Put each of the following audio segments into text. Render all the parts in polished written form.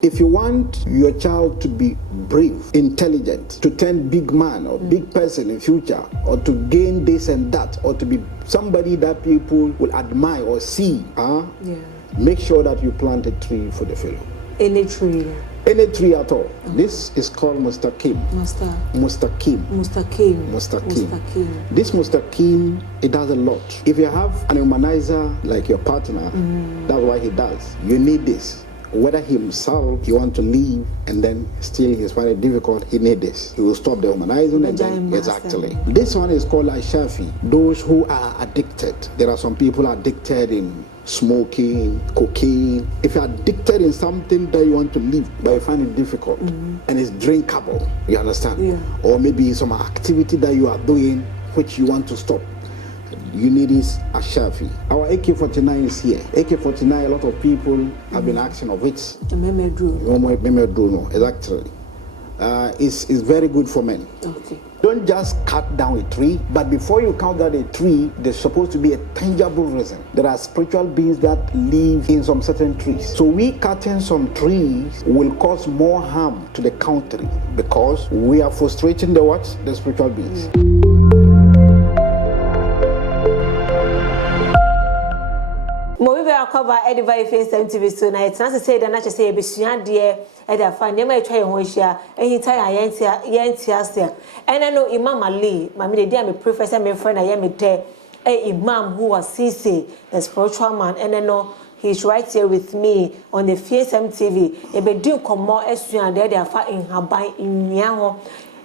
If you want your child to be brave, intelligent, to turn big man or big person in future, or to gain this and that, or to be somebody that people will admire or see, make sure that you plant a tree for the fellow. Any tree? Any tree at all. This is called Mustaqim. Mustaqim. This Mustaqim, it does a lot. If you have an humanizer like your partner, that's what he does. You need this. Whether himself, he want to leave and then still he's finding it difficult, he need this. He will stop the humanizing and then exactly. This one is called Shafi. Those who are addicted. There are some people addicted in smoking, cocaine. If you're addicted in something that you want to leave, but you find it difficult and it's drinkable, you understand? Yeah. Or maybe some activity that you are doing which you want to stop. You need this Shafi. Our AK-49 is here. AK-49, a lot of people have been asking of it. Exactly. It's very good for men. Okay. Don't just cut down a tree, but before you cut down a tree, there's supposed to be a tangible reason. There are spiritual beings that live in some certain trees. So we cutting some trees will cause more harm to the country because we are frustrating the what? The spiritual beings. Cover Ediva Nsem TV so na it's not to say that na say ebesua de e da fa ne ma etwa ye ho hia ehin tai yentia se ene no Imam Ali ma me dey am professor me friend na me de Imam who was CC the spiritual man ene no he's right here with me on the Nsem TV e be do komo esua de afa Ahaban nwia ho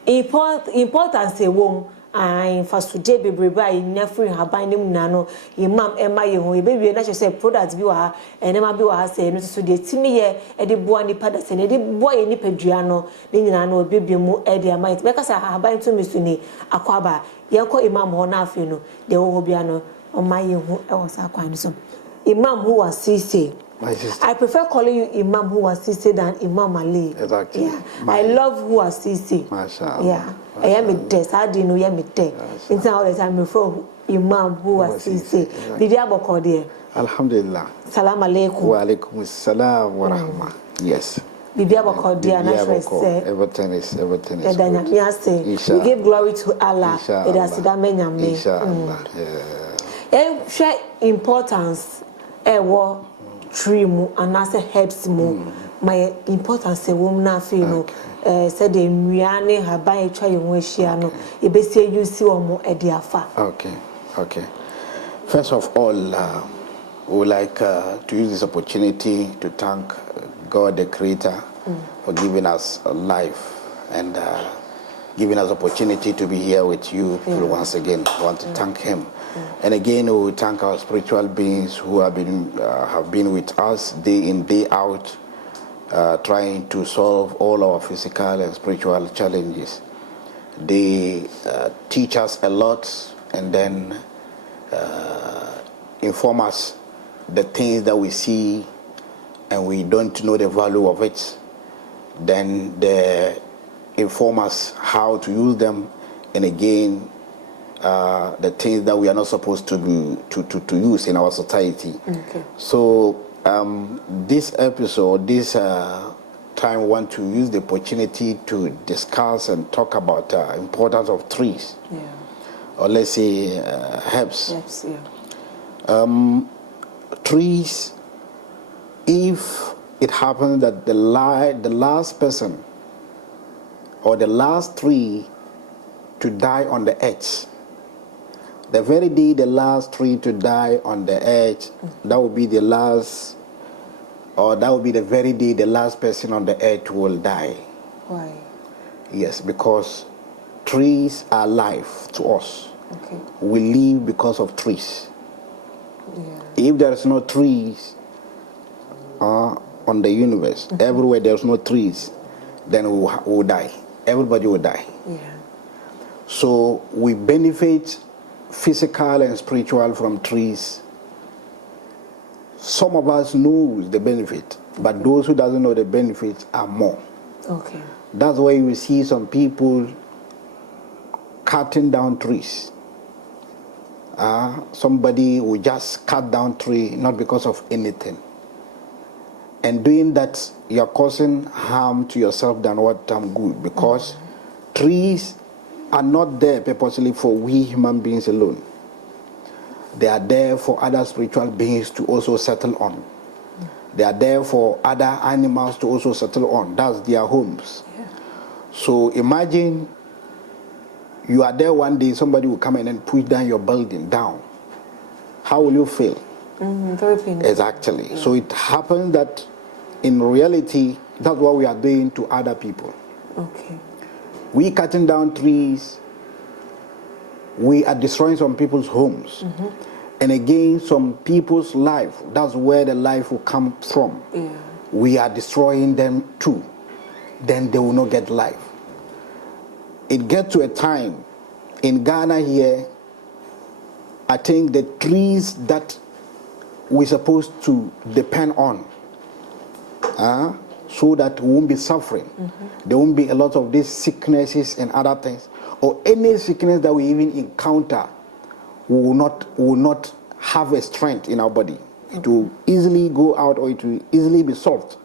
importance e wom first today bebreba nyafri Ahaban nim na no Imam ema ye ho e be wie na say product bi wa ha enema bi wa ha say no so de timi ye e de boa ni pada say ne de boa ye ni padua no ne nyina no obebie mu e de amait be ka say Ahaban Tumi so ni Akua yenko Imam ho na afi no de wo bia no o ma ye ho e wo sa kwan so Imam who was CC. I prefer calling you Imam who was CC than Imam Ali. Exactly. Yeah. I love who was CC. Mashallah. Yeah. I am a desk. I didn't know you am a desk. It's all the time before Imam who was CC. Did you have a call there? Alhamdulillah. Salam alaikum. Wa alaikum assalam wa rahmah. Yes. Bibi abako dia na say everything is we give glory to Allah. It has that menyame. Inshallah. Yeah. Share importance ewo tree mu anase herbs mu my importance e wom na afi no said the nwia ne Ahaban etwa ye ho ahia no e be se use omo e de afa. Okay. First of all, we would like to use this opportunity to thank God the Creator for giving us life and giving us opportunity to be here with you once again. I want to thank Him. And again, we thank our spiritual beings who have been with us day in, day out, trying to solve all our physical and spiritual challenges. They teach us a lot and then inform us the things that we see and we don't know the value of it. Then they inform us how to use them, and again, the things that we are not supposed to use in our society. Okay. So this episode, this time, we want to use the opportunity to discuss and talk about the importance of trees, or let's say herbs. Yes, yeah. Trees, if it happens that the last person or the last tree to die on the earth, the very day the last tree to die on the earth, that will be the last, or that will be the very day the last person on the earth will die. Why? Yes, because trees are life to us. Okay. We live because of trees. Yeah. If there is no trees on the universe, everywhere there's no trees, then we will die. Everybody will die. Yeah. So we benefit physical and spiritual from trees. Some of us know the benefit, but those who doesn't know the benefits are more. Okay. That's why you see some people cutting down trees. Somebody will just cut down tree not because of anything. And doing that, you're causing harm to yourself than what good, because trees are not there purposely for we human beings alone. They are there for other spiritual beings to also settle on. They are there for other animals to also settle on. That's their homes. Yeah. So imagine you are there one day, somebody will come in and push down your building down. How will you feel? Very painful. Exactly. Yeah. So it happens that in reality, that's what we are doing to other people. Okay. We cutting down trees, we are destroying some people's homes. And again, some people's life, that's where the life will come from. Yeah. We are destroying them too. Then they will not get life. It gets to a time in Ghana here, I think the trees that we're supposed to depend on, so that we won't be suffering. There won't be a lot of these sicknesses and other things, or any sickness that we even encounter will not have a strength in our body. It will easily go out, or it will easily be solved.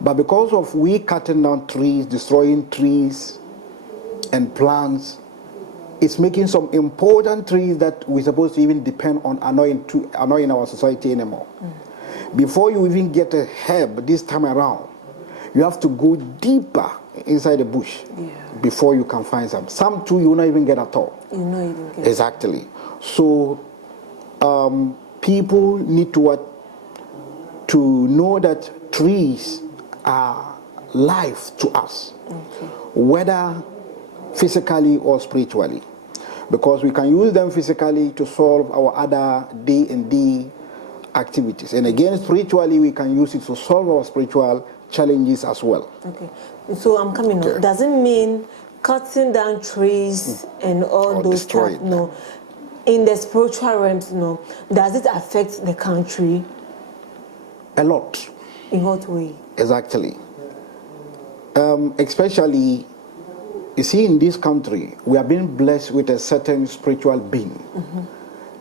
But because of we cutting down trees, destroying trees and plants, it's making some important trees that we're supposed to even depend on are not in our society anymore. Before you even get a herb this time around, you have to go deeper inside the bush before you can find some. Some too you will not even get at all. You not even get. Exactly. So people need to know that trees are life to us, whether physically or spiritually, because we can use them physically to solve our other day-and-day activities, and again spiritually we can use it to solve our spiritual challenges as well. Okay, so I'm coming on. Does it mean cutting down trees and all or those stuff? No. In the spiritual realms, no. Does it affect the country? A lot. In what way? Exactly. Especially, you see, in this country, we have been blessed with a certain spiritual being.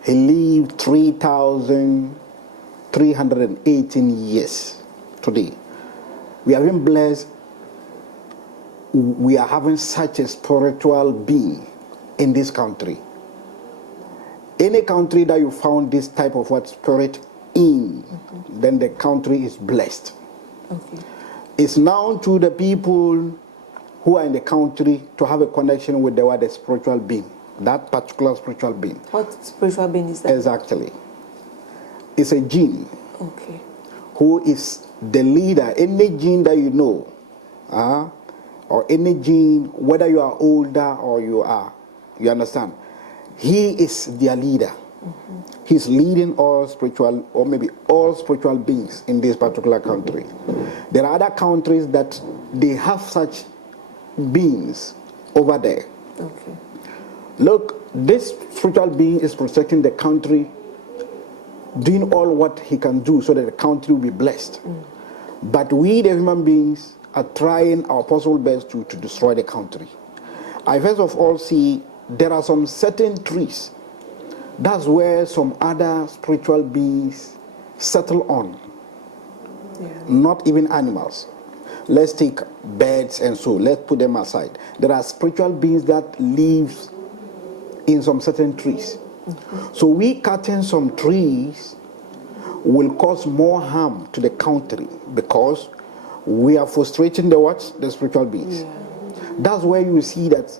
He lived 3,318 years today. We have been blessed. We are having such a spiritual being in this country. Any country that you found this type of spirit in, then the country is blessed. Okay. It's now to the people who are in the country to have a connection with the spiritual being, that particular spiritual being. What spiritual being is that? Exactly. It's a jinn. Okay. Who is the leader, any jinn that you know, or any jinn, whether you are older or you understand, he is their leader. He's leading all spiritual, or maybe all spiritual beings in this particular country. There are other countries that they have such beings over there. Okay. Look, this spiritual being is protecting the country, doing all what he can do so that the country will be blessed. But we, the human beings, are trying our possible best to destroy the country. I first of all see there are some certain trees. That's where some other spiritual beings settle on. Not even animals. Let's take birds and so, let's put them aside. There are spiritual beings that live in some certain trees. So we cutting some trees will cause more harm to the country because we are frustrating the spiritual beings. That's where you see that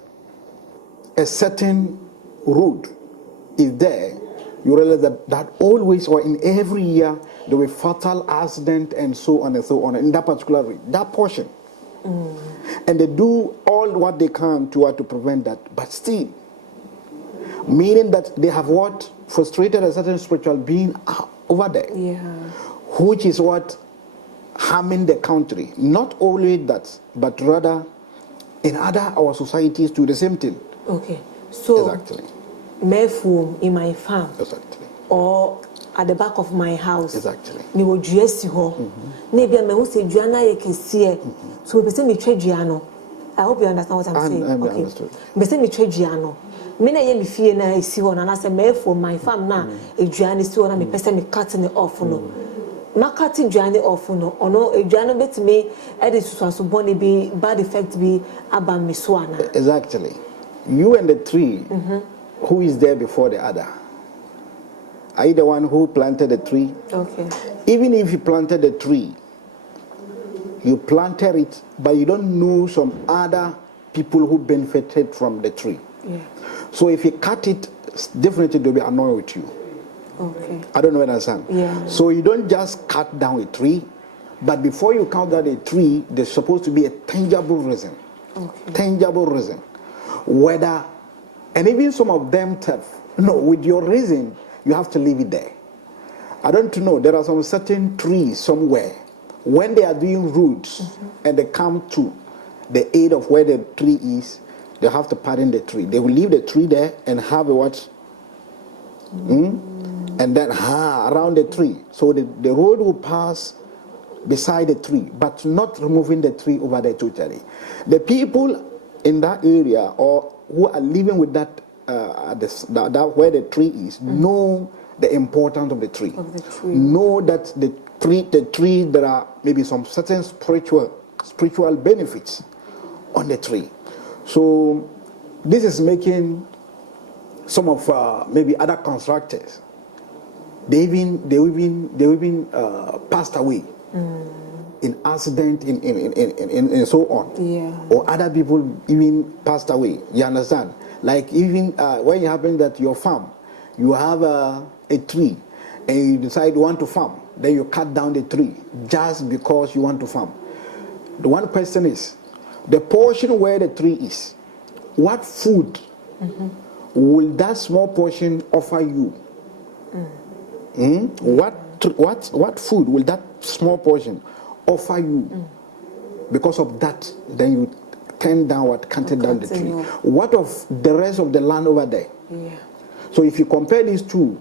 a certain road is there. You realize that always, or in every year, there will be fatal accident and so on in that particular road, that portion. And they do all what they can to prevent that, but still, meaning that they have frustrated a certain spiritual being over there, which is harming the country. Not only that, but rather in our societies do the same thing. Okay, so exactly. Maybe in my farm, exactly, or at the back of my house, exactly. Ni wo duasi ho. Na bia me wo se duana ye kese. So we say me twa duano. I hope you understand what I'm saying. Okay. Understood. Me say me twa duano. Me na ye me fie na esi ho na say me for my farm na e duane si ho na me pese me cut it off no. marketing journey of no ono eduano betime e dey so body be bad effect be aba miswana. Exactly. You and the tree, who is there before the other? Are you the one who planted the tree? Okay. Even if you planted the tree, you planted it, but you don't know some other people who benefited from the tree. Yeah. So if you cut it, definitely they'll be annoyed with you. Okay. I don't know what I'm saying. Yeah. So you don't just cut down a tree, but before you cut down a tree, there's supposed to be a tangible reason. Okay. Tangible reason. Whether, and even some of them no, with your reason, you have to leave it there. I don't know, there are some certain trees somewhere, when they are doing roots and they come to the aid of where the tree is, they have to pardon the tree. They will leave the tree there and have a what? And then around the tree. So the road will pass beside the tree, but not removing the tree over there totally. The people in that area or who are living with that, that where the tree is, know the importance of the tree. Know that the tree, there are maybe some certain spiritual benefits on the tree. So this is making some of maybe other constructors, they even passed away in accident and so on. Yeah. Or other people even passed away. You understand? Like even when it happens that your farm, you have a tree and you decide you want to farm, then you cut down the tree just because you want to farm. The one question is, the portion where the tree is, what food will that small portion offer you? What food will that small portion offer you? Because of that, then you turn downward, cut down the tree. What of the rest of the land over there? Yeah. So if you compare these two,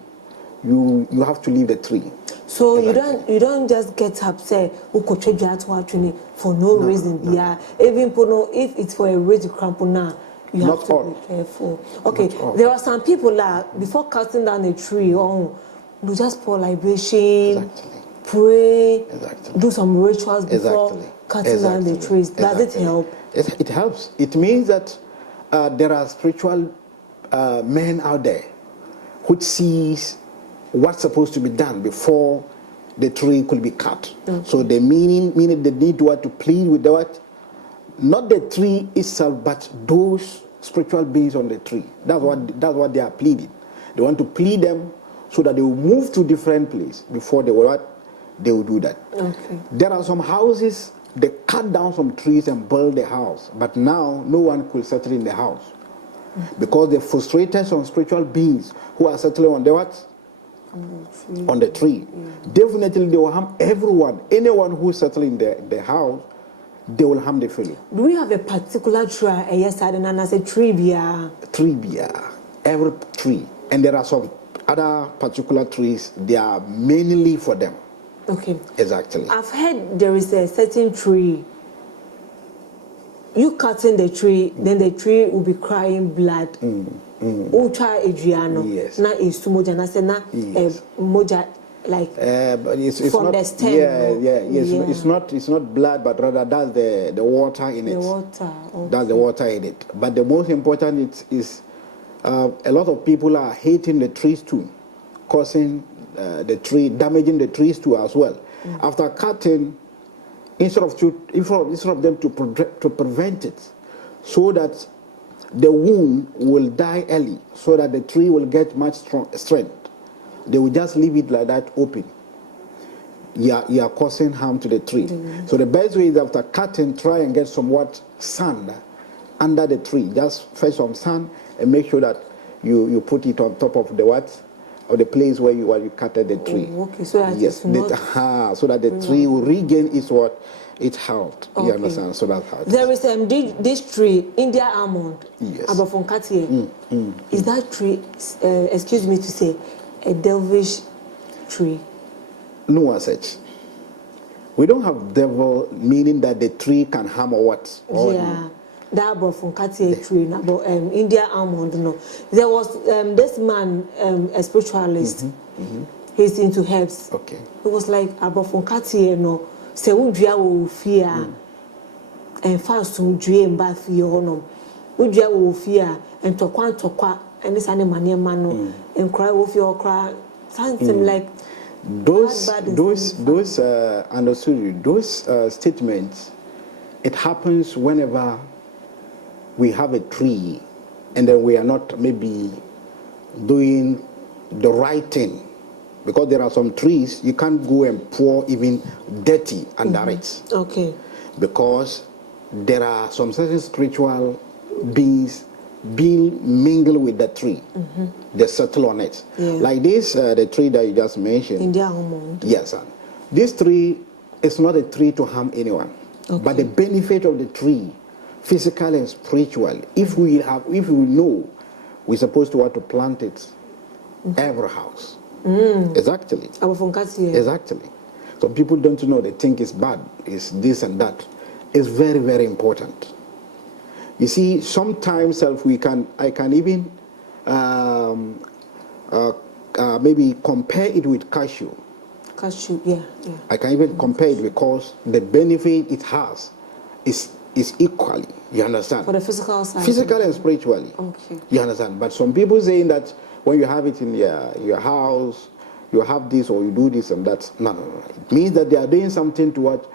you have to leave the tree. So exactly. you don't just get upset for no reason. Yeah. Even if it's for a raised crumple now, you have to be careful. Okay. There are some people that before cutting down a tree, you just pour libation, pray, do some rituals before cutting down the trees. Does it help? It helps. It means that there are spiritual men out there which sees what's supposed to be done before the tree could be cut. So the meaning they need to plead with the what? Not the tree itself, but those spiritual beings on the tree. That's what they are pleading. They want to plead them so that they will move to different place before they will do that. Okay. There are some houses, they cut down some trees and build the house, but now no one could settle in the house because they frustrated some spiritual beings who are settling on the what? On the tree. Definitely they will harm everyone. Anyone who is settling in the house, they will harm the fellow. Do we have a particular tree? Yes, I don't know. I say tree. Every tree. And there are some other particular trees, they are mainly for them. Okay. Exactly. I've heard there is a certain tree. You cutting the tree, then the tree will be crying blood. Ultra Adriano. Yes. Na is moja na se na moja like but it's from not, the stem. It's not blood, but rather that's the water in it. The water. Okay. That's the water in it. But the most important is a lot of people are hating the trees too, causing damaging the trees too as well. After cutting, instead of them to prevent it, so that the wound will die early, so that the tree will get much strength, they will just leave it like that open. You are causing harm to the tree. So the best way is after cutting, try and get somewhat sand under the tree. Just fetch some sand and make sure that you put it on top of the what? Or the place where you cutted the tree. Okay, so that yes, so that the tree will regain its health. Okay. You understand? So that's how. There is this tree, India almond. Yes. Is that tree? Excuse me to say, a devilish tree? No one such. We don't have devil, meaning that the tree can harm or what? Or that Abofunkatie tree, about India almond. No, there was this man, a spiritualist. he's into herbs. Okay. It was like abofonkati no se wudua wo fie a and fast some due and bath fie honom. Wudua wo fie a and tokwa and this animal no and cry wo fie or cry something like those understood you, those statements, it happens whenever we have a tree and then we are not maybe doing the right thing, because there are some trees you can't go and pour even dirty under it. Okay. Because there are some certain spiritual beings being mingled with the tree. They settle on it. Yeah. Like this, the tree that you just mentioned. In their home. Yes, sir. This tree is not a tree to harm anyone. Okay. But the benefit of the tree, physical and spiritual, if we know, we're supposed to want to plant it every house. Exactly. Exactly. So people don't know, they think it's bad, it's this and that. It's very, very important. You see, sometimes I can even maybe compare it with cashew. Cashew, yeah. I can even compare it because the benefit it has is equally. You understand? For the physical side. Physical and spiritually. Okay. You understand? But some people saying that when you have it in your house, you have this or you do this and that. No. It means that they are doing something to what?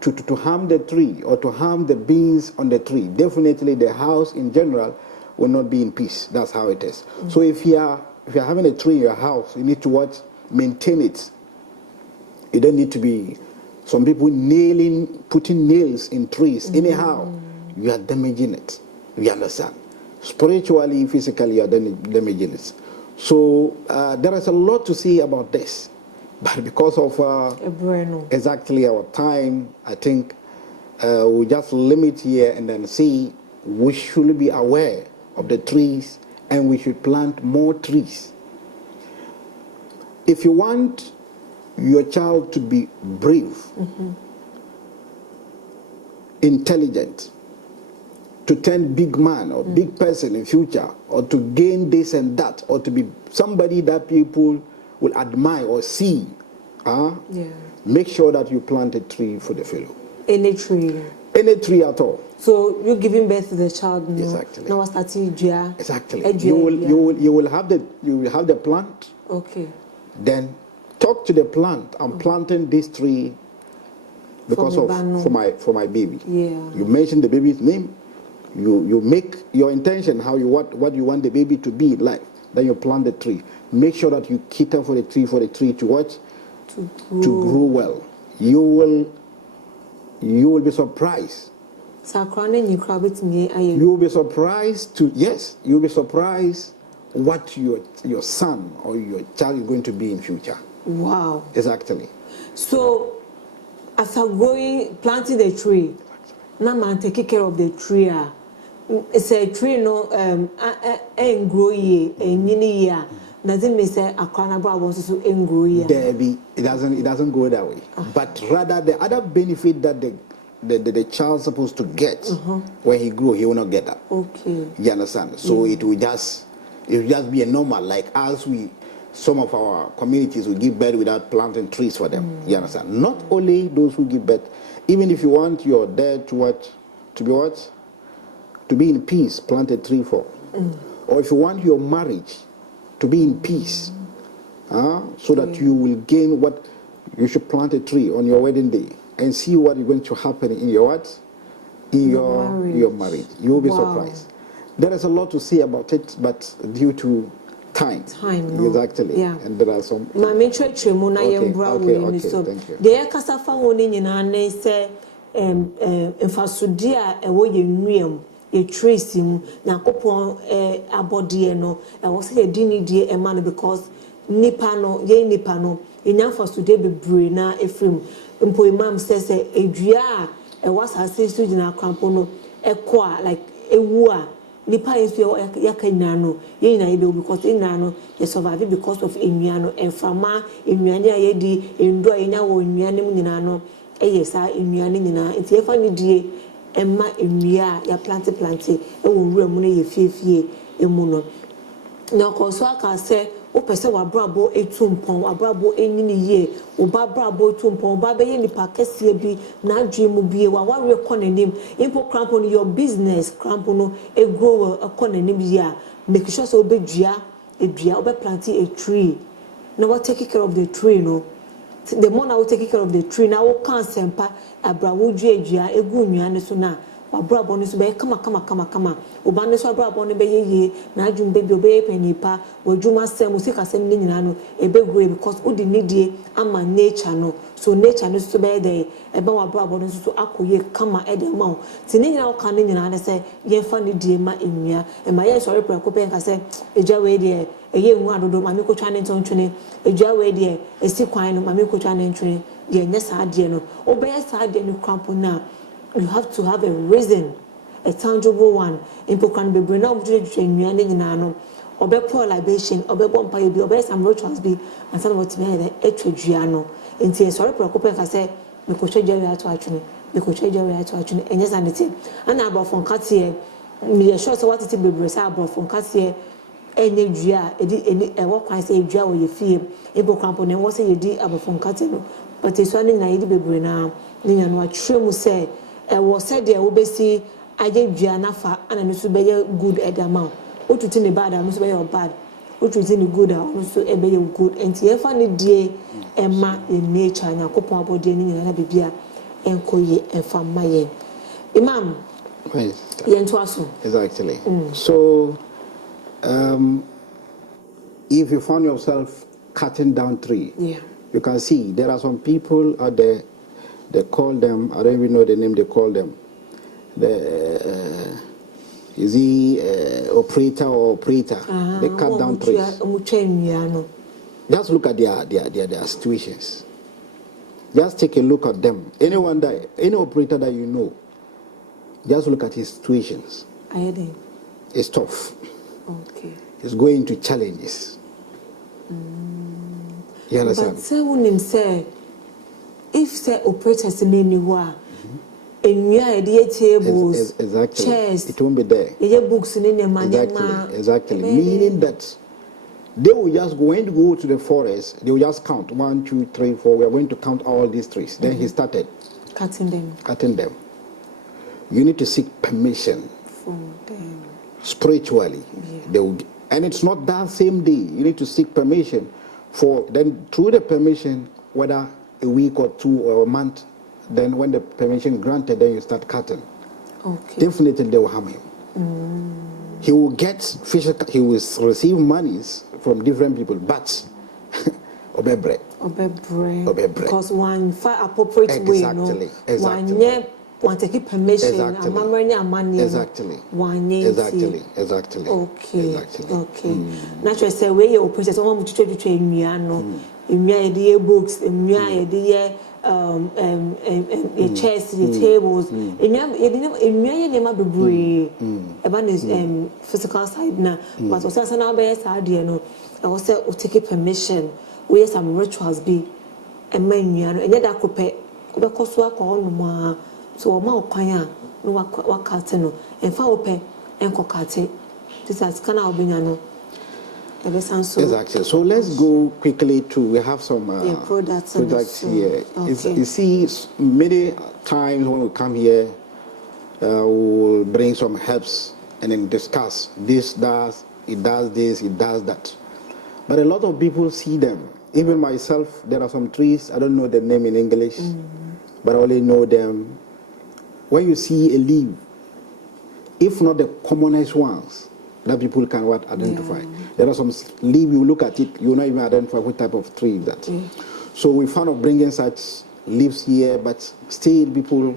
To harm the tree or to harm the beings on the tree. Definitely the house in general will not be in peace. That's how it is. So if you're having a tree in your house, you need to what? Maintain it. You don't need to be, some people putting nails in trees. Anyhow, you are damaging it. You understand? Spiritually, physically, you are damaging it. So there is a lot to say about this. But because of exactly our time, I think we'll just limit here and then see we should be aware of the trees and we should plant more trees. If you want your child to be brave, intelligent, to turn big man or big person in future, or to gain this and that, or to be somebody that people will admire or see, make sure that you plant a tree for the fellow. Any tree? Any tree at all. So you're giving birth to the child, no? Exactly. Now exactly. You will have the plant. Okay. Then talk to the plant. I'm planting this tree because for my baby. Yeah. You mention the baby's name. You make your intention what you want the baby to be in life. Then you plant the tree. Make sure that you cater for the tree to what? To grow well. You will be surprised. You will be surprised you'll be surprised what your son or your child is going to be in future. Wow. Exactly. So after planting the tree, now man taking care of the tree. It's a tree no and grow ye and doesn't mean say Akua wants to grow ye. It doesn't go that way. But rather the other benefit that the child's supposed to get when he grow, he will not get that. Okay. You understand? So it will just be a normal, like as some of our communities will give birth without planting trees for them. You understand? Not only those who give birth, even if you want your dead to be in peace, plant a tree for. Or if you want your marriage to be in peace, so that you will gain what, you should plant a tree on your wedding day and see what is going to happen in your what? In your marriage. You will be surprised. There is a lot to say about it, but due to time. No. Exactly. Yeah. And there are some. Okay, thank you. The Kasafa owning in our name say, Fasudia, a way in a tracing, now upon a body, no, I was a dinny dear a man because Nipano, in Yafas today be Brina, Ephraim, Imam says a dria, and was her sister in our campono, Akua, like a wua. Nipa is your yakanano, Yenaibo, because in Nano, they survived because of Imiano, and Fama, Imiania Yedi, in Doina or Imianim Ninano, yes, I Imianina, and Tiffany D. And my Imia, ya planty, and will remune ye Efie, a mono. Now, Consuaka say, o pese wa brabo etumpon wa brabo enyini ye o ba brabo etumpon ba be ye nipa kese bi na adwe mu bie wa rekɔ nanim impo crampo your business crampo no e grow akɔ nanim ya make sure so obedua edua obe plant a tree now what take care of the tree no the more now take care of the tree now we can sempa abra wo dua edua egu nua ne so na abrabo ne so be kama oba ne so abrabo ne be ye na adwum be bi obe panipa wadwuma sem usika sem ne nyina no ebe grow because udi need ama nature no so nature no so be there ebe wa abrabo ne so akoye kama e de ma ti ne nyina ka ne nyina ne se ye fa ne die ma enua e ma ye sori preko pe nka se eja we de eye nwu adodo ma me ko twa ne ntontwene eja we de esi kwan no ma me ko twa ne ntwene ye nya sa de no obe ya sa de no crampo na you have to have a reason, a tangible one. In Pokan be bring up to the obe pour libation, obe bompa you be obe some rituals be, and some what me the etrigiano. In tea, sorry, Procopen can say, we could trade you to actually, we could trade you to actually, and yes, and it's and about from Cartier, me a short what it be brought from Cartier. Any dria, a what kind say dria or you feel, in Pocampo, and what say you did about from Cartier, but it's only naïve be bring now, Nina, what Tremu say. Was said there will be see I gave Gianafa and a be good at the amount. What you think bad, I must be bad. What you think good, I also be good. And the funny day, Emma in nature and a couple about the and a baby and coye and from my end. Imam, exactly. So, if you find yourself cutting down tree, you can see there are some people out there. They call them, I don't even know the name they call them. Is he operator or operator? They cut down trees. Just look at their situations. Just take a look at them. Any operator that you know, just look at his situations. It's tough. Okay. He's going to challenges. You understand? But say if say operators in anywhere, and we are the tables, exactly. Chairs, it won't be there. Books in any man. Exactly. Meaning that they will just going to go to the forest. They will just count 1, 2, 3, 4. We are going to count all these trees. Then he started cutting them. You need to seek permission from them spiritually. They will, and it's not that same day. You need to seek permission for then through the permission, whether a week or 2 or a month, then when the permission is granted, then you start cutting. Okay. Definitely they will harm him. He will get physical, he will receive monies from different people, but obey because one far appropriate way, no? One take permission, exactly. Okay. Naturally, say where your princess, I want to train me, no. Books, chairs, the tables. About physical side now, but also now best idea. No, I was say take permission. We have some rituals be a menu, and yet I could pay because we are calling so ma okwanya no wakate no emfa ope enkokate this is kana obinya no exactly. So let's go quickly to we have some products here. Okay. You see, many times when we come here, we'll bring some herbs and then discuss this does this, it does that. But a lot of people see them. Even myself, there are some trees I don't know the name in English, but I only know them. When you see a leaf, if not the commonest ones that people can identify, there are some leaf you look at it, you not even identify what type of tree that. So we found of bringing such leaves here, but still people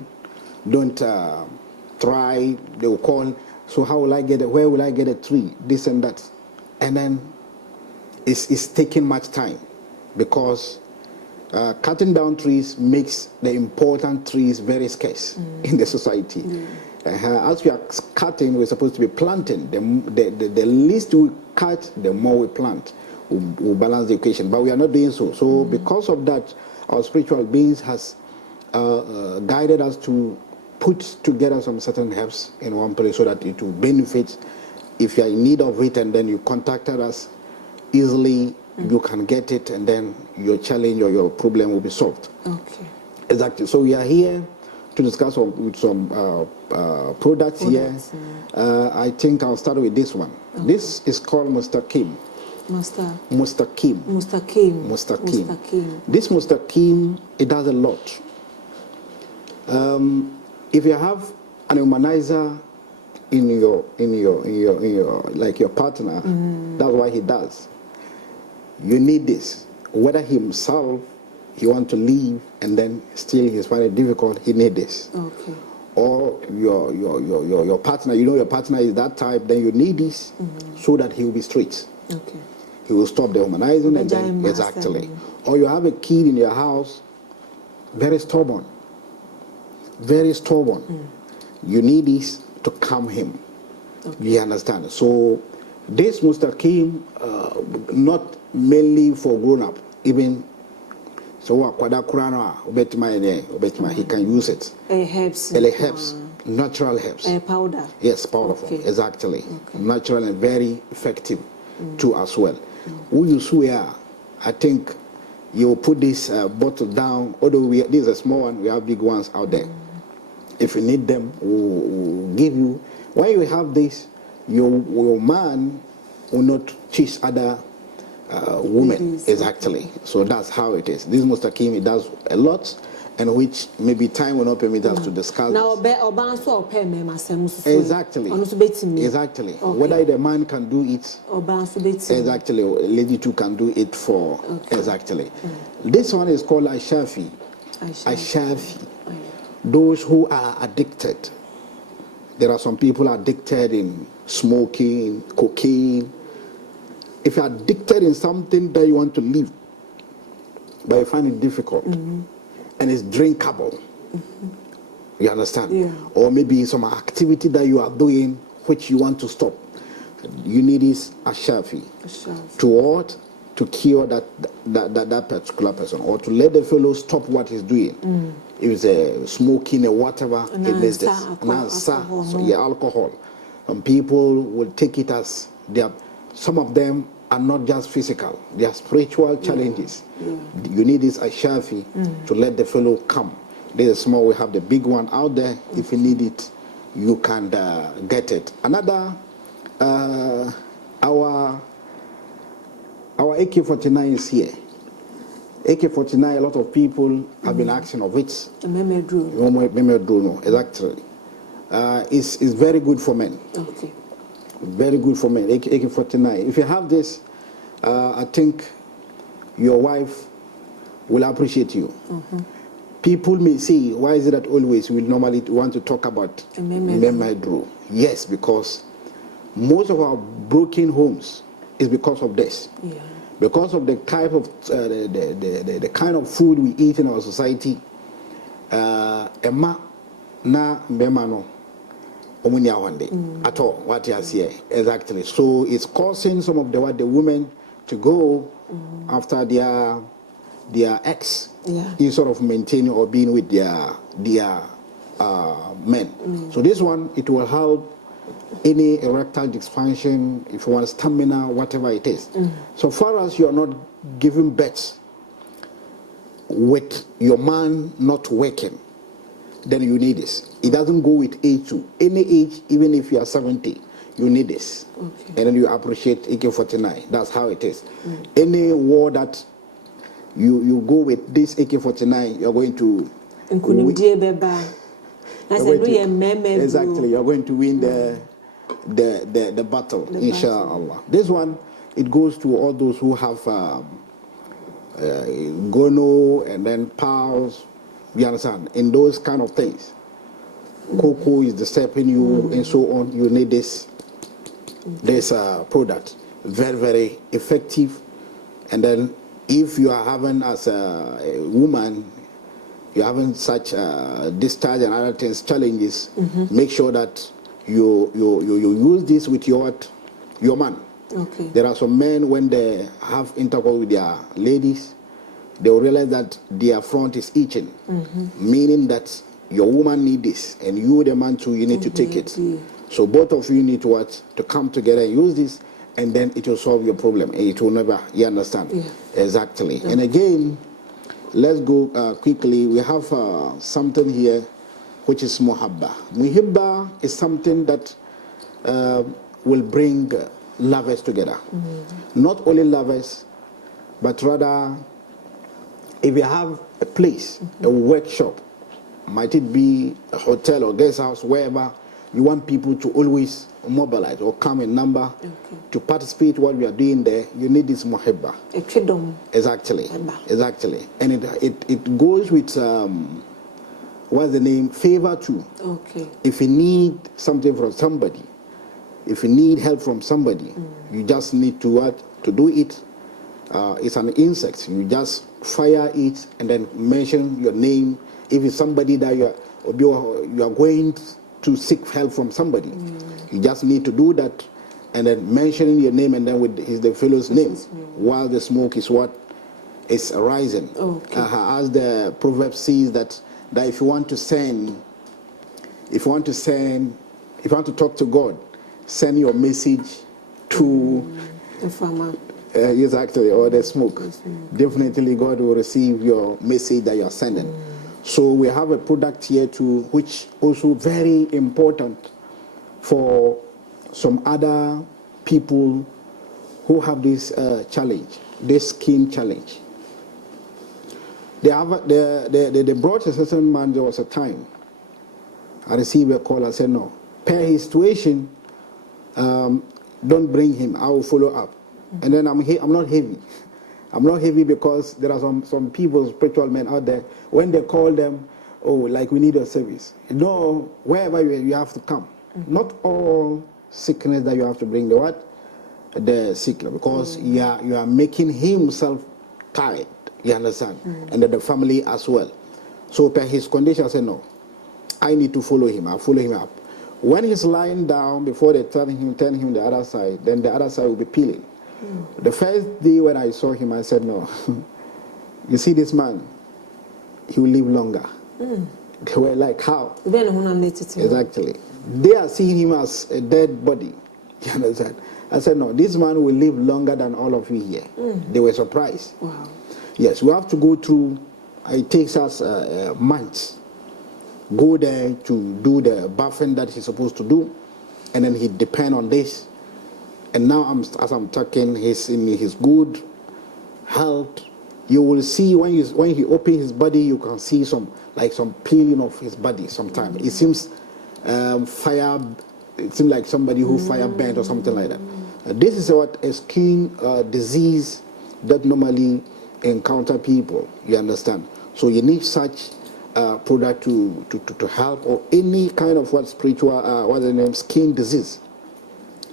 don't try. They will call. So how will I get it? Where will I get a tree? This and that, and then it's taking much time because. Cutting down trees makes the important trees very scarce in the society. As we are cutting, we're supposed to be planting. The least we cut, the more we plant. We'll balance the equation, but we are not doing so. So because of that, our spiritual beings has guided us to put together some certain herbs in one place so that it will benefit. If you are in need of it and then you contacted us, easily you can get it, and then your challenge or your problem will be solved. Okay. Exactly. So we are here to discuss some products here. I think I'll start with this one. Okay. This is called Mustaqim. Mustaqim. This Mustaqim, it does a lot. If you have an humanizer in your like your partner, that's what he does. You need this. Whether himself he want to leave and then still he's finding it difficult, he need this. Okay. Or your partner, you know your partner is that type, then you need this so that he will be straight. Okay. He will stop the humanizing and then exactly. Or you have a kid in your house, very stubborn. Very stubborn. You need this to calm him. Okay. You understand? So this Mustaqim, not mainly for grown up, even so he can use it. Herbs. Natural herbs. Powder. Yes, powerful. Okay. Exactly. Okay. Natural and very effective too as well. Who you swear, I think you put this bottle down, although this is a small one, we have big ones out there. If you need them, we'll give you. When you have this, your man will not chase other women. Exactly. So that's how it is. This Mustaqim, it does a lot, and which maybe time will not permit us to discuss. Now, exactly. Exactly. Okay. Whether the man can do it, exactly, or lady too can do it for exactly. This one is called Ashafi. Ashafi. Those who are addicted. There are some people addicted in smoking, cocaine. If you're addicted in something that you want to leave, but you find it difficult, and it's drinkable, you understand? Yeah. Or maybe some activity that you are doing which you want to stop, you need this Ashafi. To what? To cure that particular person, or to let the fellow stop what he's doing. If it's smoking or whatever, it is this. Alcohol. Some people will take it as some of them are not just physical, they are spiritual challenges. You need this Ashafi to let the fellow come. There's a small, we have the big one out there. If you need it, you can get it. Another, our AK-49 is here. AK-49, a lot of people have been asking of it. Exactly. It's very good for men. Okay. Very good for men. AK-49. If you have this, I think your wife will appreciate you. People may say, why is it that always we normally want to talk about Aduro? Yes, because most of our broken homes is because of this. Yeah. Because of the type of the kind of food we eat in our society, Emma na bemano omunya one day at all. What you see exactly. So it's causing some of the women to go after their ex instead of maintaining or being with their men. So this one, it will help any erectile dysfunction, if you want stamina, whatever it is. So far as you are not giving birth with your man not working, then you need this. It doesn't go with age too. Any age, even if you are 70, you need this. Okay. And then you appreciate AK-49. That's how it is. Any war that you go with this AK-49, you're going to exactly, you're going to win the battle, inshallah. This one, it goes to all those who have gono and then pals, you understand, in those kind of things. Cocoa is disturbing you and so on. You need this product. Very, very effective. And then if you are having as a woman, you're having such discharge and other things, challenges, make sure that you use this with your man. Okay. There are some men, when they have intercourse with their ladies, they will realize that their front is itching, meaning that your woman need this, and you, the man too, you need to take it. So both of you need to come together and use this, and then it will solve your problem. It will never, you understand? Yeah. Exactly. And again, let's go quickly. We have something here, which is muhabba. Muhibba is something that will bring lovers together. Not only lovers, but rather, if you have a place, a workshop, might it be a hotel or guest house, wherever, you want people to always mobilize or come in number to participate what we are doing there, you need this muhibba. Exactly. Exactly. And it goes with, what's the name? Favor too. Okay. If you need something from somebody, if you need help from somebody, you just need to do it. It's an insect. You just fire it and then mention your name. If it's somebody that you are going to seek help from somebody, you just need to do that and then mentioning your name and then with the fellow's name while the smoke is what is rising. Okay. As the proverb says that if you want to talk to God, send your message to the farmer. Exactly, or the smoke. Definitely God will receive your message that you are sending. So we have a product here too, which also very important for some other people who have this challenge, this skin challenge. They brought a certain man. There was a time I received a call. I said, no, per his situation, don't bring him. I will follow up. And then I'm not heavy. I'm not heavy because there are some people, spiritual men out there, when they call them, oh, like we need a service. No, wherever you have to come. Not all sickness that you have to bring the sickness, because you are making himself tired. You understand? And then the family as well. So per his condition, I said, no, I need to follow him. I'll follow him up. When he's lying down, before they turn him the other side, then the other side will be peeling. The first day when I saw him, I said, no, you see this man, he will live longer. They were like, how? Exactly. They are seeing him as a dead body. You understand? I said, no, this man will live longer than all of you here. They were surprised. Wow. Yes, we have to go through, it takes us months. Go there to do the buffing that he's supposed to do, and then he depend on this. And now, as I'm talking, he's in his good health. You will see when he opens his body, you can see some peeling of his body. Sometimes it seems fire. It seems like somebody who fire burnt or something like that. This is what a skin disease that normally encounter people. You understand? So you need such product to help, or any kind of skin disease.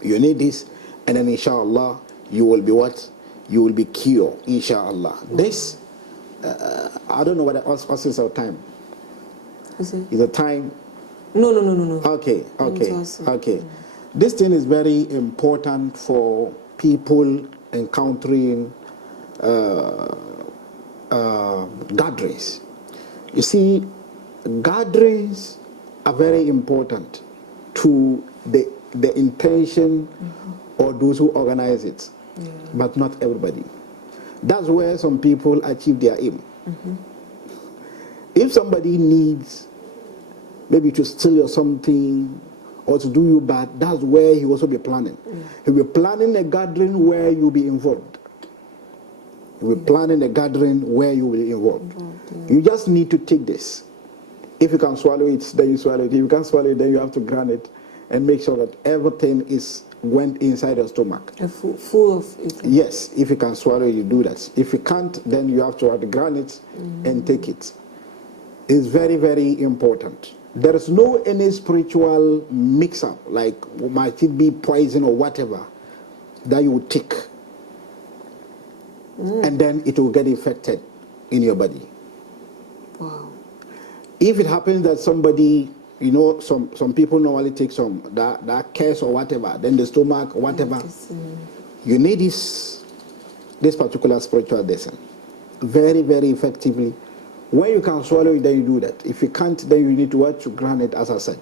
You need this. And then inshallah, you will be what? You will be cured, inshallah. This, I don't know what is our time. Is it time? No. Okay. This thing is very important for people encountering gatherings. You see, gatherings are very important to the intention or those who organize it, but not everybody. That's where some people achieve their aim. If somebody needs maybe to steal or something or to do you bad, that's where he will also be planning. He'll be planning a gathering where you'll be involved. He'll be planning a gathering where you will be involved. You just need to take this. If you can swallow it, then you swallow it. If you can't swallow it, then you have to grind it and make sure that everything went inside your stomach. Full of it. Yes, if you can swallow it, you do that. If you can't, then you have to grind it and take it. It's very, very important. There is no any spiritual mix-up, like might it be poison or whatever, that you would take. And then it will get infected in your body. Wow. If it happens that somebody, some people normally take some that curse or whatever, then the stomach or whatever, you need this particular spiritual lesson very, very effectively. When you can swallow it, then you do that. If you can't, then you need to grind it, as I said,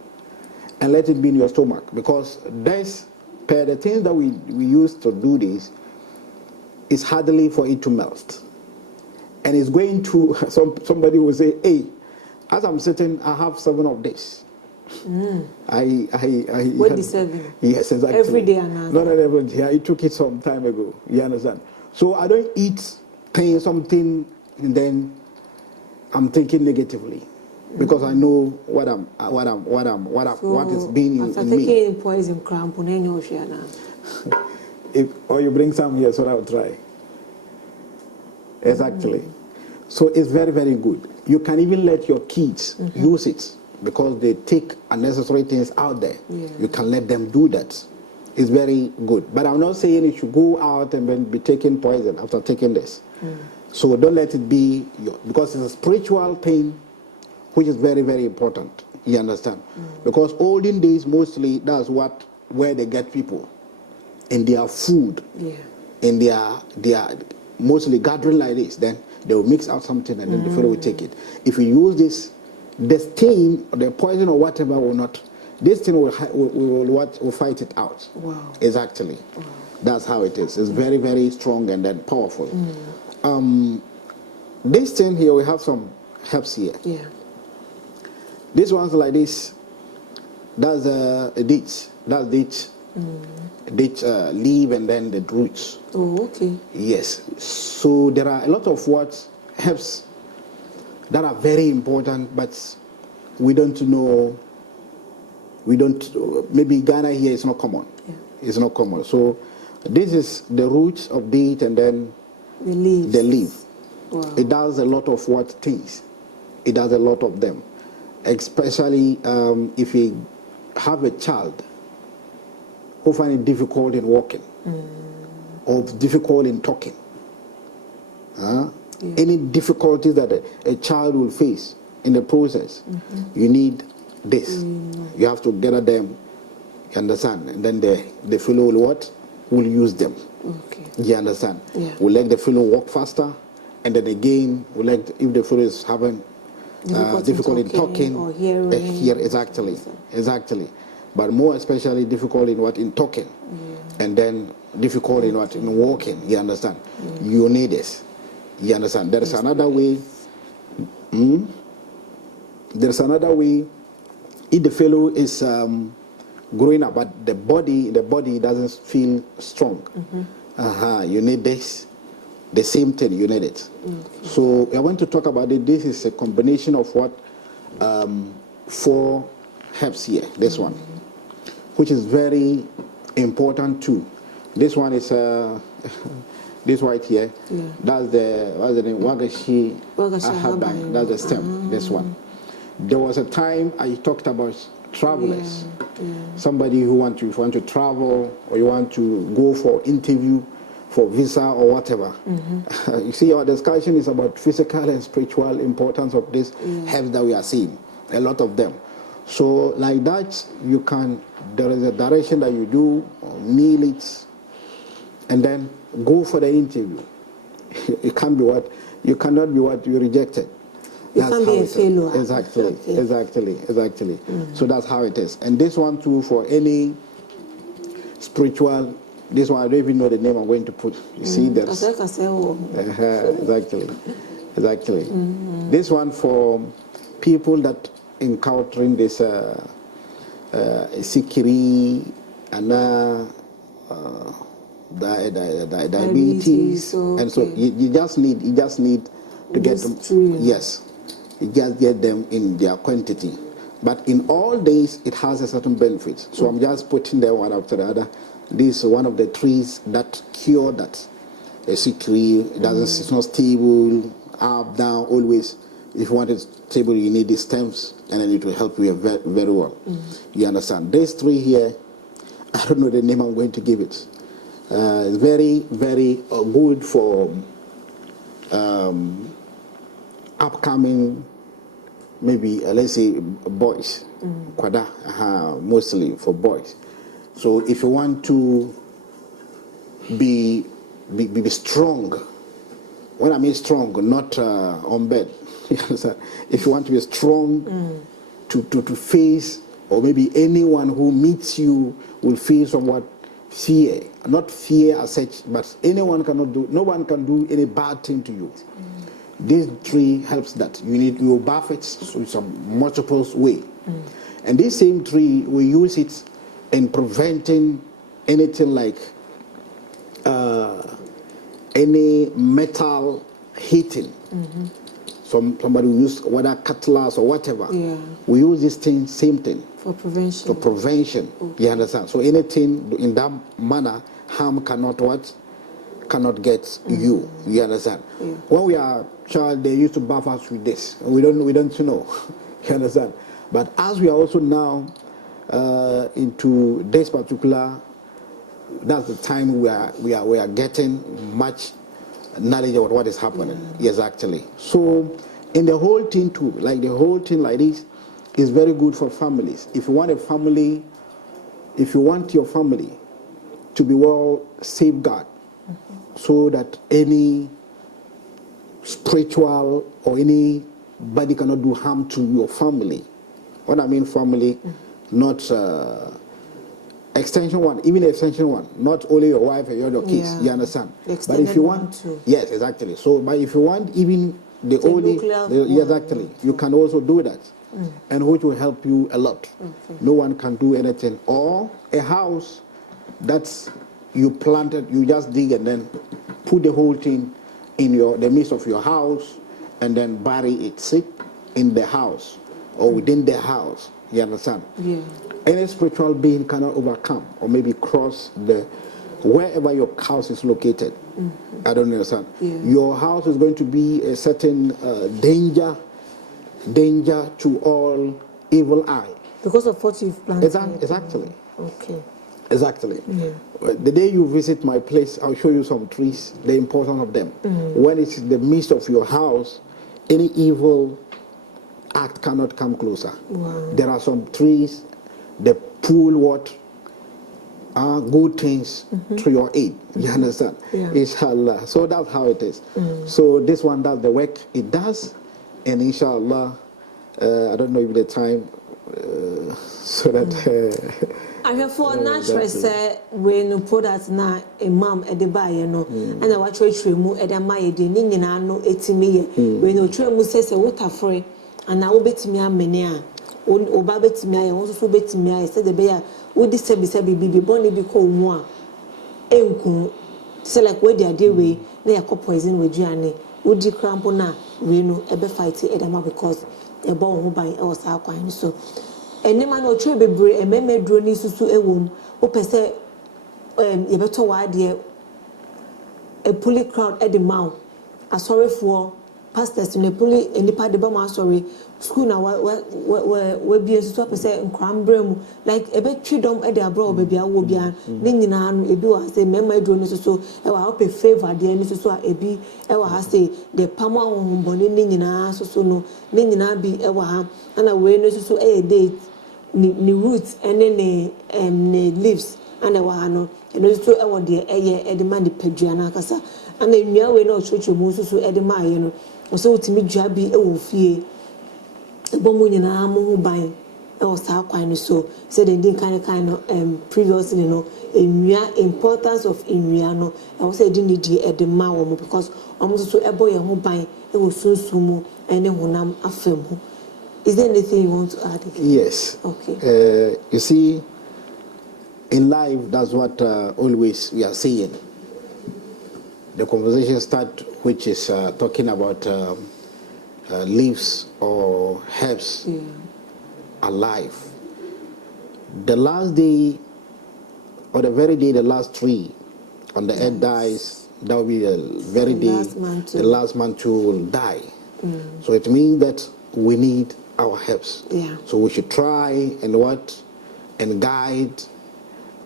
and let it be in your stomach, because this per the things that we use to do this, it's hardly for it to melt. And it's going to, somebody will say, hey, as I'm sitting, I have 7 of this. What the 7? Yes, exactly. Every day another. Not every day. I took it some time ago. You understand? So I don't eat something and then I'm thinking negatively because I know what is being in me. After taking poison cramp, or you bring some here, so I'll try. Exactly. So it's very, very good. You can even let your kids use it because they take unnecessary things out there. Yeah. You can let them do that. It's very good. But I'm not saying you should go out and then be taking poison after taking this. So don't let it be because it's a spiritual thing which is very, very important. You understand? Because olden days mostly that's where they get people in their food, in their mostly gathering like this. Then they will mix out something and then the fellow will take it. If you use this, the stain or the poison or whatever will not. This thing will fight it out. Wow. Exactly. Wow. That's how it is. It's very, very strong and then powerful. This thing here, we have some herbs here. Yeah. This one's like this. That's a ditch. That's ditch. Ditch leaf and then the roots. Oh, okay. Yes. So there are a lot of herbs that are very important, but we don't know. Maybe Ghana here is not common. Yeah. It's not common. So this is the roots of date and then the leaves. The leaf. Wow. It does a lot of things. It does a lot of them. Especially if you have a child who find it difficult in walking or difficult in talking. Any difficulties that a child will face in the process, you need this. You have to gather them, you understand? And then the fellow will use them. Okay. You understand? Yeah. We'll let the fellow walk faster, and then again, if the fellow is having difficult in talking or hearing. Exactly. But more especially difficult in talking, and then difficult in walking. You understand? You need this. You understand? There is another way. There's another way. If the fellow is growing up, but the body doesn't feel strong, you need this. The same thing, you need it. So I want to talk about it. This is a combination of 4 herbs here. This one, which is very important too. This one is this right here. Yeah. That's the name? Wagashi Ahaban. That's the stem. This one. There was a time I talked about travelers. Somebody who want to travel or you want to go for interview, for visa or whatever. You see, our discussion is about physical and spiritual importance of this herbs that we are seeing. A lot of them. So like that, there is a direction that you do, kneel it, and then go for the interview. It can't be you cannot be you rejected. You can't be a failure. Exactly. So that's how it is. And this one too, for any spiritual, this one I don't even know the name I'm going to put. You see, there's exactly. This one for people that encountering this sikiri and diabetes, and so you just need to get them. Yes, you just get them in their quantity. But in all days, it has a certain benefit. So I'm just putting them one after the other. This is one of the trees that cure that. A sikiri, it's not stable, up, down, always. If you want it stable, you need the stems, and then it will help you very, very well. You understand? These 3 here, I don't know the name I'm going to give it. It's very, very good for upcoming, maybe, let's say, boys. Kwada, mostly for boys. So if you want to be strong, when I mean strong, not on bed, if you want to be strong to face, or maybe anyone who meets you will feel somewhat fear, not fear as such, but no one can do any bad thing to you. This tree helps that. You buff it with some multiple way. And this same tree, we use it in preventing anything like any metal hitting. Somebody will use whether cutlass or whatever. Yeah. We use this thing, same thing. For prevention. For prevention. Okay. You understand? So anything in that manner, harm cannot get you. You understand? Yeah. When we are child, they used to buff us with this. We don't know. You understand? But as we are also now into this particular, that's the time we are getting much knowledge of what is happening. Yes, actually. So in the whole thing too, like the whole thing like this is very good for families. If you want your family to be well safeguarded, so that any spiritual or anybody cannot do harm to your family. What I mean family, not extension one, even extension one, not only your wife and your kids, you understand? But if you want, yes, exactly. So, but if you want even the only, exactly, you can also do that, and which will help you a lot. No one can do anything. Or a house that's you planted, you just dig and then put the whole thing in the midst of your house, and then bury it, sit in the house or within the house. You understand? Yeah. Any spiritual being cannot overcome or maybe cross wherever your house is located. I don't understand. Yeah. Your house is going to be a certain danger to all evil eye. Because of what you've planted. Exactly. Okay. Exactly. Yeah. The day you visit my place, I'll show you some trees, the importance of them. When it's in the midst of your house, any evil act cannot come closer. Wow. There are some trees that pull what are good things to your aid. You understand? Yeah. Inshallah. So that's how it is. So this one does the work it does, and inshallah, I don't know if the time so that. I have for natural say when you put that na imam at the buy no and I watch mu at the my de ni nyina no etimi when you try mu say water free and na obetimi amene a oba betimi aye won so betimi aye say the be a wo di se bibi boni bi ko mu a enku say like we dey dey we na yakọ poison we duane wo di crampo na we no ebe fight e dem because e bo ho ban e was akwan so enema na otwe bebre ememe duro ni susu ewom wo pese ye beto wa de a puli crowd at the mouth asorefo pastors ne puli enipa de ba ma asore school na we bi susu pese nkrambrem like ebe twidom e de abro ba bia wo bia ne nyina no ebi wa say mema duro ni susu e wa hope favor de ni susu a ebi e wa ha say the pamo ahombone ne nyina susu no ne nyina bi e wa ha na we no susu e date ni roots and ne leaves and the wano and also I want the edema the peduana kasa and the new way no church so edema you know so to me jabi e wo fie bomu nyina mo ban e wo sa kwan so say they didn't kind of previously you know importance of enua no I was say didn't need edema wo because so ebo ye ho ban e wo sunsumu ene honam afem ho. Is there anything you want to add? Yes. Okay. You see, in life, that's what always we are saying. The conversation start, which is talking about leaves or herbs alive. The last day, or the very day the last tree on the earth dies, that will be the very day the last man too will die. So it means that we need our helps. Yeah. So we should try and guide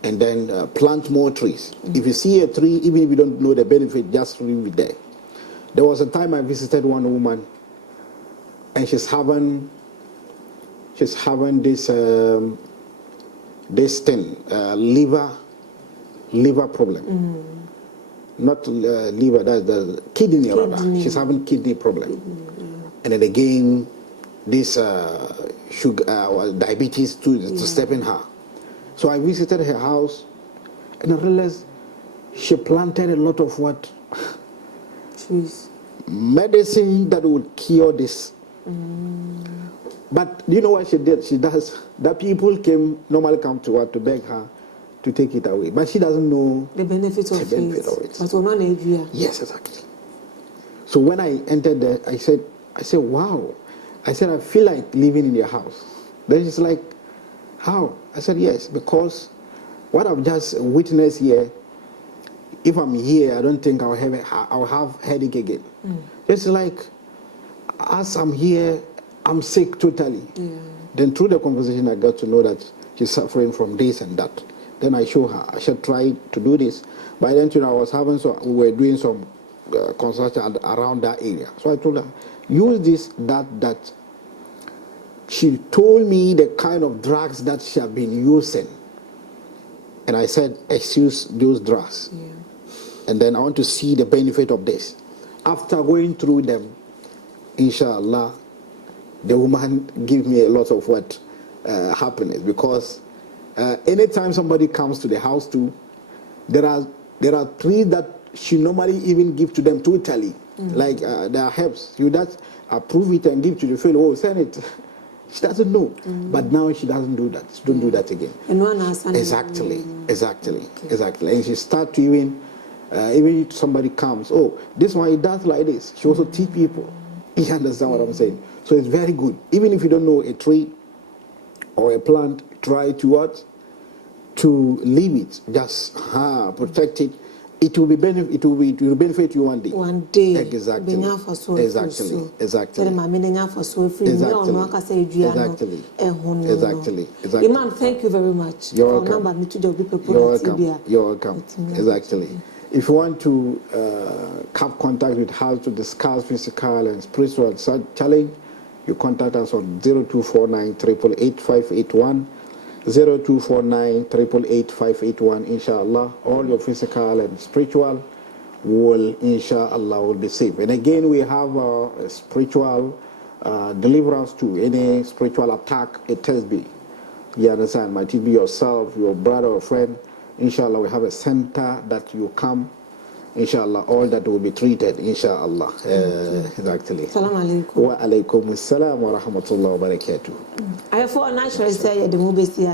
and then plant more trees. If you see a tree, even if you don't know the benefit, just leave it there. There was a time I visited one woman and she's having this thing, liver problem. Not liver, that's the kidney rather. She's having kidney problem. And then again, this sugar, diabetes to step in her. So I visited her house And I realized she planted a lot of what? Trees. Medicine that would cure this. But do you know what she did? She does. That people normally come to her to beg her to take it away. But she doesn't know the benefit of it. But we're not an Yes, exactly. So when I entered there, I said, wow. I said, I feel like living in your house. Then she's like, how? I said, yes, because what I've just witnessed here, if I'm here, I don't think I'll have headache again. Just like, as I'm here, I'm sick totally. Yeah. Then through the conversation, I got to know that she's suffering from this and that. Then I show her, I should try to do this. By then, I was we were doing some consultation around that area. So I told her, use this, that. She told me the kind of drugs that she had been using. And I said, excuse those drugs. Yeah. And then I want to see the benefit of this. After going through them, inshallah, the woman gave me a lot of happiness, because anytime somebody comes to the house too, there are 3 that she normally even give to them totally. Like there are herbs. You just approve it and give to the fellow. Oh, send it. She doesn't know. But now she doesn't do that. She don't do that again. And one has exactly. And she start to even if somebody comes, oh, this one, it does like this. She also teach people. You understand what I'm saying? So it's very good. Even if you don't know a tree or a plant, try to what? To leave it. Just protect it. It will benefit you one day. One day. Exactly. Exactly. Iman, thank you very much. You're welcome. You're welcome. Exactly. If you want to have contact with us to discuss physical and spiritual challenge, you contact us on 0249 888 581. 0249 888 581. Inshallah, all your physical and spiritual will, inshallah, will be safe. And again, we have a spiritual deliverance to any spiritual attack. It has be. You understand? Might it be yourself, your brother or friend? Inshallah, we have a center that you come. Inshallah, all that will be treated. Inshallah. Exactly. Salam alaikum. Wa alaikum assalam wa rahmatullahi wa barakatuh. I have 4 natural say the movie say.